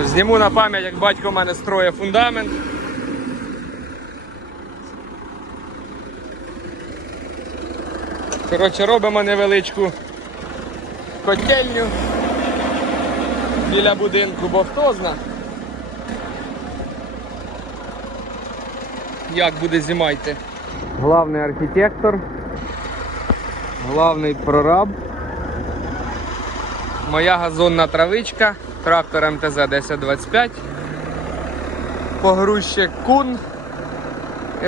Зніму на пам'ять, як батько в мене строє фундамент. Коротше, робимо невеличку котельню біля будинку, бо хто зна. Як буде зима. Главний архітектор, главний прораб. Моя газонна травичка, трактор МТЗ 1025, погрузчик кун.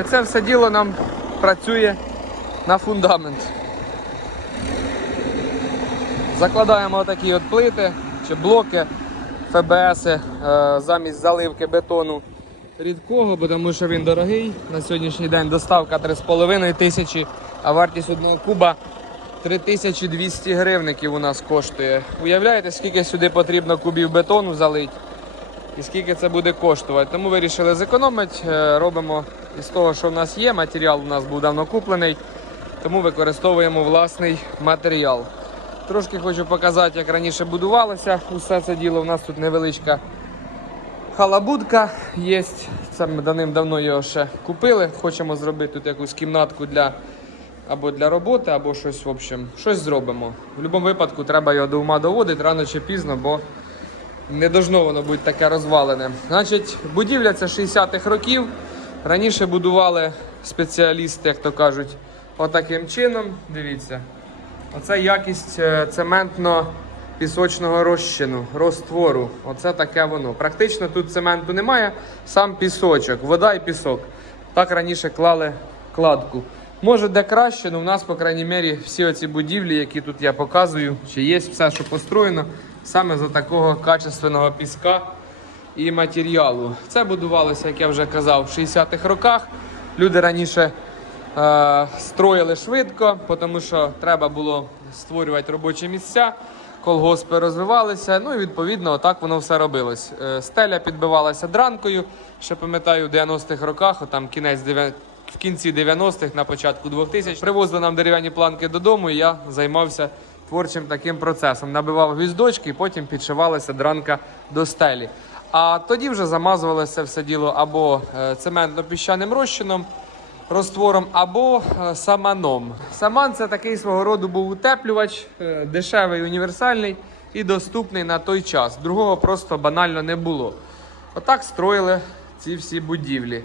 І це все діло нам працює на фундамент. Закладаємо отакі от плити чи блоки ФБС е, замість заливки бетону рідкого, бо тому що він дорогий. На сьогоднішній день доставка 3,5 тисячі, а вартість одного куба 3200 гривників у нас коштує. Уявляєте, скільки сюди потрібно кубів бетону залити і скільки це буде коштувати. Тому вирішили зекономити. Е, Робимо із того, що в нас є. Матеріал у нас був давно куплений, тому використовуємо власний матеріал. Трошки хочу показати, як раніше будувалося усе це діло. У нас тут невеличка халабудка є. Це ми давним-давно його ще купили. Хочемо зробити тут якусь кімнатку для або для роботи, або щось, в общем, щось зробимо. В будь-якому випадку треба його до ума доводити рано чи пізно, бо не должно воно бути таке розвалене. Значить, будівля це 60-х років. Раніше будували спеціалісти, як то кажуть, отаким чином. Дивіться. Оце якість е, цементно-пісочного розчину, розтвору. Оце таке воно. Практично тут цементу немає, сам пісочок, вода і пісок. Так раніше клали кладку. Може де краще, але у нас, по крайній мірі, всі оці будівлі, які тут я показую, чи є все, що построєно, саме за такого качественного піска і матеріалу. Це будувалося, як я вже казав, в 60-х роках. Люди раніше е, строїли швидко, тому що треба було створювати робочі місця. Колгоспи розвивалися, ну і відповідно так воно все робилось. Е, Стеля підбивалася дранкою. Ще пам'ятаю, в 90-х роках, там кінець 90 в кінці 90-х, на початку 2000 привозили нам дерев'яні планки додому, і я займався творчим таким процесом. Набивав гвіздочки і потім підшивалася дранка до стелі. А тоді вже замазувалося все діло або е, цементно-піщаним розчином, розтвором, або е, саманом. Саман це такий свого роду був утеплювач, е, дешевий, універсальний і доступний на той час. Другого просто банально не було. Отак строїли ці всі будівлі.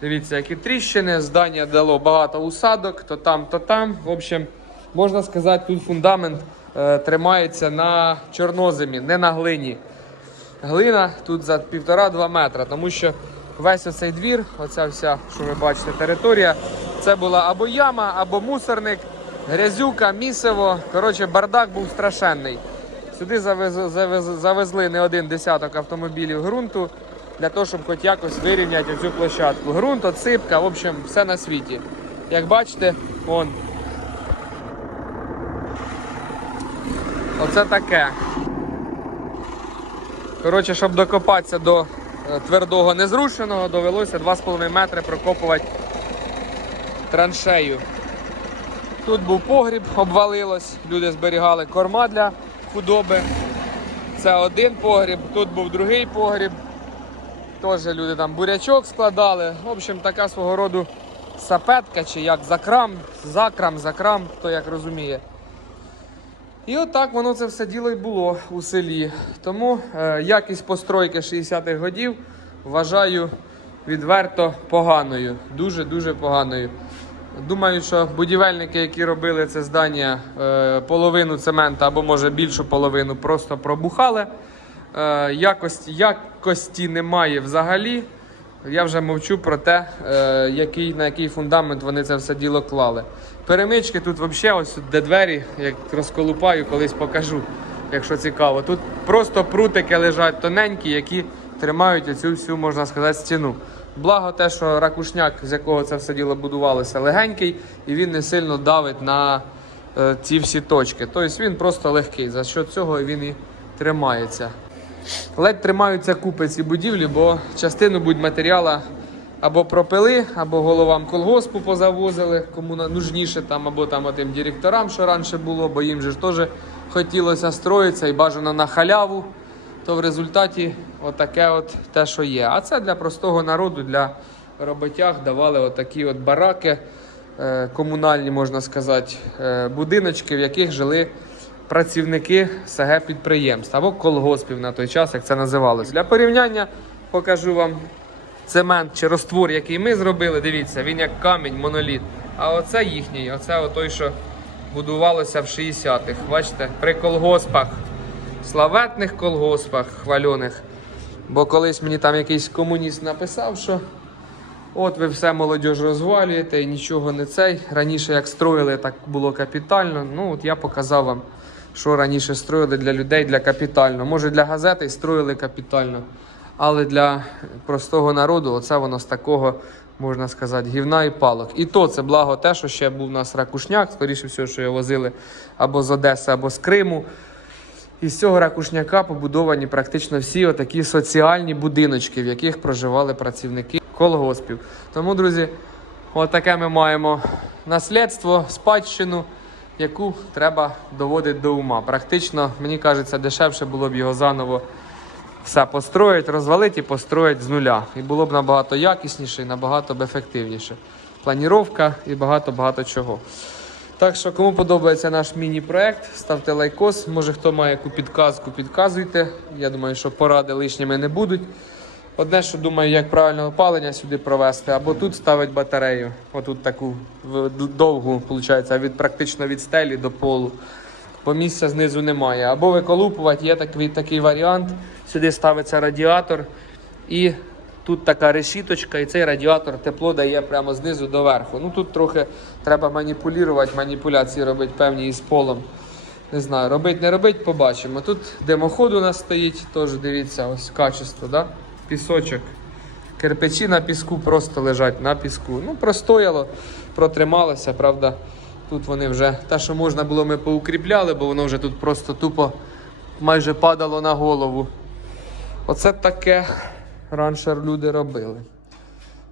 Дивіться, які тріщини, здання дало багато усадок, то там, то там. В общем, можна сказати, тут фундамент е, тримається на чорноземі, не на глині. Глина тут за півтора-два метра, тому що весь оцей двір, оця вся, що ви бачите, територія, це була або яма, або мусорник, грязюка, місиво. Коротше, бардак був страшенний. Сюди завез- завез- завезли не один десяток автомобілів ґрунту для того, щоб хоч якось вирівняти цю площадку. Ґрунт, отсипка, в общем, все на світі. Як бачите, вон. Оце таке. Коротше, щоб докопатися до е, твердого незрушеного, довелося 2,5 метри прокопувати траншею. Тут був погріб, обвалилось, люди зберігали корма для худоби. Це один погріб, тут був другий погріб. Теж люди там бурячок складали. В общем, така свого роду сапетка, чи як закрам, закрам, закрам, хто як розуміє. І отак воно це все діло й було у селі. Тому е, якість постройки 60-х годів вважаю відверто поганою. Дуже-дуже поганою. Думаю, що будівельники, які робили це здання, е, половину цемента або може більшу половину, просто пробухали. Е, якості, якості немає взагалі. Я вже мовчу про те, е, який, на який фундамент вони це все діло клали. Перемички тут взагалі, ось де двері, як розколупаю, колись покажу, якщо цікаво. Тут просто прутики лежать тоненькі, які тримають оцю всю, можна сказати, стіну. Благо те, що ракушняк, з якого це все діло будувалося, легенький, і він не сильно давить на е, ці всі точки. Тобто він просто легкий. За що цього він і тримається. Ледь тримаються купи ці будівлі, бо частину будь-матеріала або пропили, або головам колгоспу позавозили, кому нужніше, там, або там тим директорам, що раніше було, бо їм же ж теж хотілося строїтися і бажано на халяву. то в результаті отаке от те, що є. А це для простого народу, для роботяг давали отакі от бараки, е, комунальні, можна сказати, е, будиночки, в яких жили працівники СГ підприємств або колгоспів на той час, як це називалось. Для порівняння покажу вам цемент чи роствор, який ми зробили. Дивіться, він як камінь, моноліт. А оце їхній, оце той, що будувалося в 60-х. Бачите, при колгоспах, славетних колгоспах хвальоних. Бо колись мені там якийсь комуніст написав, що от ви все молодіж розвалюєте і нічого не цей. Раніше як строїли, так було капітально. Ну от я показав вам, що раніше строїли для людей для капітально. Може для газети строїли капітально. Але для простого народу, оце воно з такого, можна сказати, гівна і палок. І то це благо те, що ще був у нас ракушняк, скоріше всього, що його возили або з Одеси, або з Криму. І з цього ракушняка побудовані практично всі отакі соціальні будиночки, в яких проживали працівники колгоспів. Тому, друзі, отаке ми маємо наслідство, спадщину, яку треба доводити до ума. Практично, мені кажеться, дешевше було б його заново все построїть, розвалити і построїть з нуля. І було б набагато якісніше і набагато б ефективніше. Планіровка і багато-багато чого. Так що, кому подобається наш міні-проект, ставте лайкос. Може хто має яку підказку, підказуйте. Я думаю, що поради лишніми не будуть. Одне, що думаю, як правильно опалення сюди провести, або тут ставить батарею, отут таку довгу, виходить, від практично від стелі до полу. Бо місця знизу немає. Або виколупувати, є такий, такий варіант. Сюди ставиться радіатор і тут така решіточка, і цей радіатор тепло дає прямо знизу до верху. Ну тут трохи треба маніпулювати, маніпуляції робити певні із полом. Не знаю, робить, не робить, побачимо. Тут димоход у нас стоїть, теж дивіться, ось качество, да? Пісочок. Кирпичі на піску просто лежать на піску. Ну, простояло, протрималося, правда. Тут вони вже те, що можна було, ми поукріпляли, бо воно вже тут просто тупо майже падало на голову. Оце таке раніше люди робили.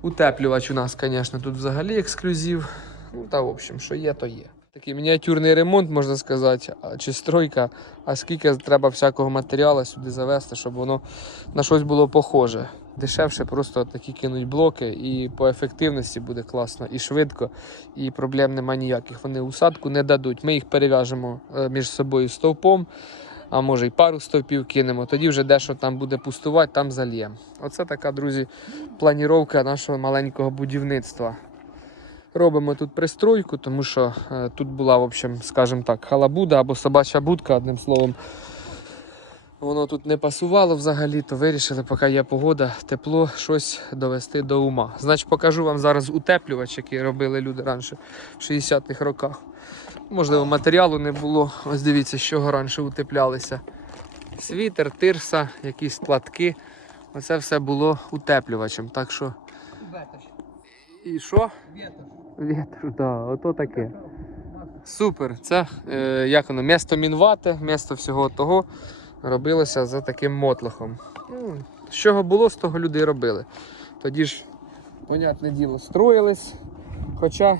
Утеплювач у нас, звісно, тут взагалі ексклюзив. Ну, та, в общем, що є, то є. Такий мініатюрний ремонт, можна сказати, чи стройка, а скільки треба всякого матеріалу сюди завести, щоб воно на щось було похоже. Дешевше просто такі кинуть блоки, і по ефективності буде класно, і швидко, і проблем нема ніяких. Вони усадку не дадуть. Ми їх перев'яжемо е, між собою стовпом, а може й пару стовпів кинемо. Тоді вже дещо там буде пустувати, там зальємо. Оце така, друзі, планіровка нашого маленького будівництва. Робимо тут пристройку, тому що е, тут була, в общем, скажімо так, халабуда або собача будка, одним словом. Воно тут не пасувало взагалі, то вирішили, поки є погода, тепло, щось довести до ума. Значить, покажу вам зараз утеплювач, який робили люди раніше в 60-х роках. Можливо, матеріалу не було. Ось дивіться, з чого раніше утеплялися. Світер, тирса, якісь платки. Оце все було утеплювачем. Так що. І що? Вітер, так, да, ото таке. Супер. Це е, як воно, місто мінвати, місто всього того робилося за таким мотлохом. Ну, з чого було, з того люди і робили. Тоді ж, понятне діло, строїлись. Хоча е,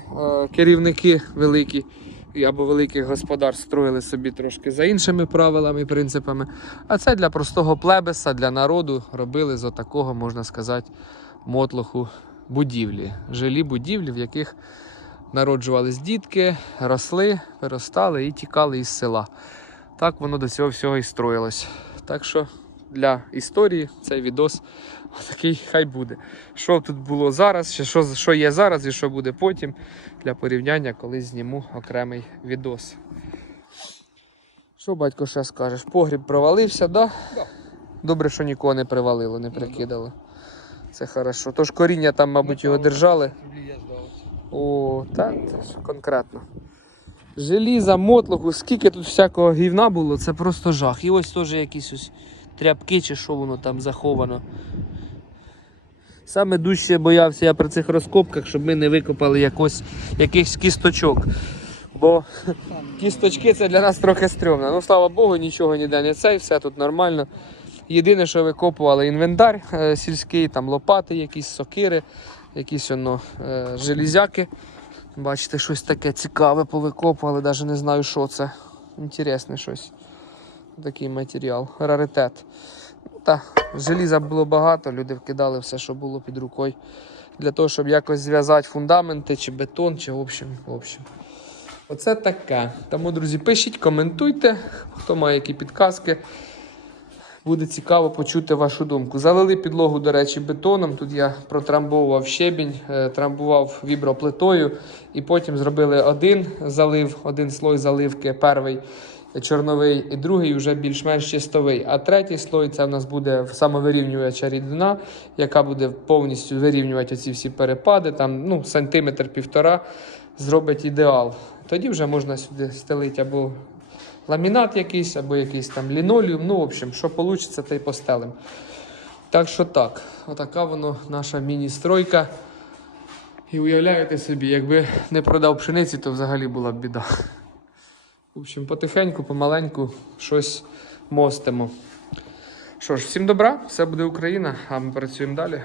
керівники великі або великих господарств строїли собі трошки за іншими правилами і принципами. А це для простого плебеса, для народу робили з отакого, можна сказати, мотлоху будівлі. Жилі будівлі, в яких народжувались дітки, росли, виростали і тікали із села. Так воно до цього всього і строїлось. Так що для історії цей відос такий хай буде. Що тут було зараз, що, що є зараз і що буде потім для порівняння, коли зніму окремий відос. Що, батько, ще скажеш? Погріб провалився, да? Да. Добре, що нікого не привалило, не прикидало. Це хорошо. Тож коріння там, мабуть, його держали. О, так, це конкретно. Желіза, мотлоху, скільки тут всякого гівна було, це просто жах. І ось теж якісь ось тряпки чи що воно там заховано. Саме дужче боявся я при цих розкопках, щоб ми не викопали якось, якихось кісточок. Бо кісточки це для нас трохи стрьомно. Ну, слава Богу, нічого ніде не цей, все тут нормально. Єдине, що викопували інвентар е, сільський, там лопати, якісь сокири, якісь воно, е, железяки. Бачите, щось таке цікаве повикопували, навіть не знаю, що це. Інтересне щось. Такий матеріал, раритет. Та, желіза було багато, люди вкидали все, що було під рукою. Для того, щоб якось зв'язати фундаменти, чи бетон, чи в общем, в общем. Оце таке. Тому, друзі, пишіть, коментуйте, хто має які підказки. Буде цікаво почути вашу думку. Залили підлогу, до речі, бетоном. Тут я протрамбовував щебінь, е, трамбував віброплитою і потім зробили один залив, один слой заливки, перший чорновий, і другий вже більш-менш чистовий. А третій слой це в нас буде самовирівнювача рідина, яка буде повністю вирівнювати оці всі перепади, там ну, сантиметр-півтора зробить ідеал. Тоді вже можна сюди стелити або ламінат якийсь, або якийсь там лінолеум. Ну, в общем, що вийде, те й постелим. Так що так, отака воно наша міні-стройка. І уявляєте собі, якби не продав пшениці, то взагалі була б біда. В общем, потихеньку, помаленьку щось мостимо. Що ж, всім добра, все буде Україна, а ми працюємо далі.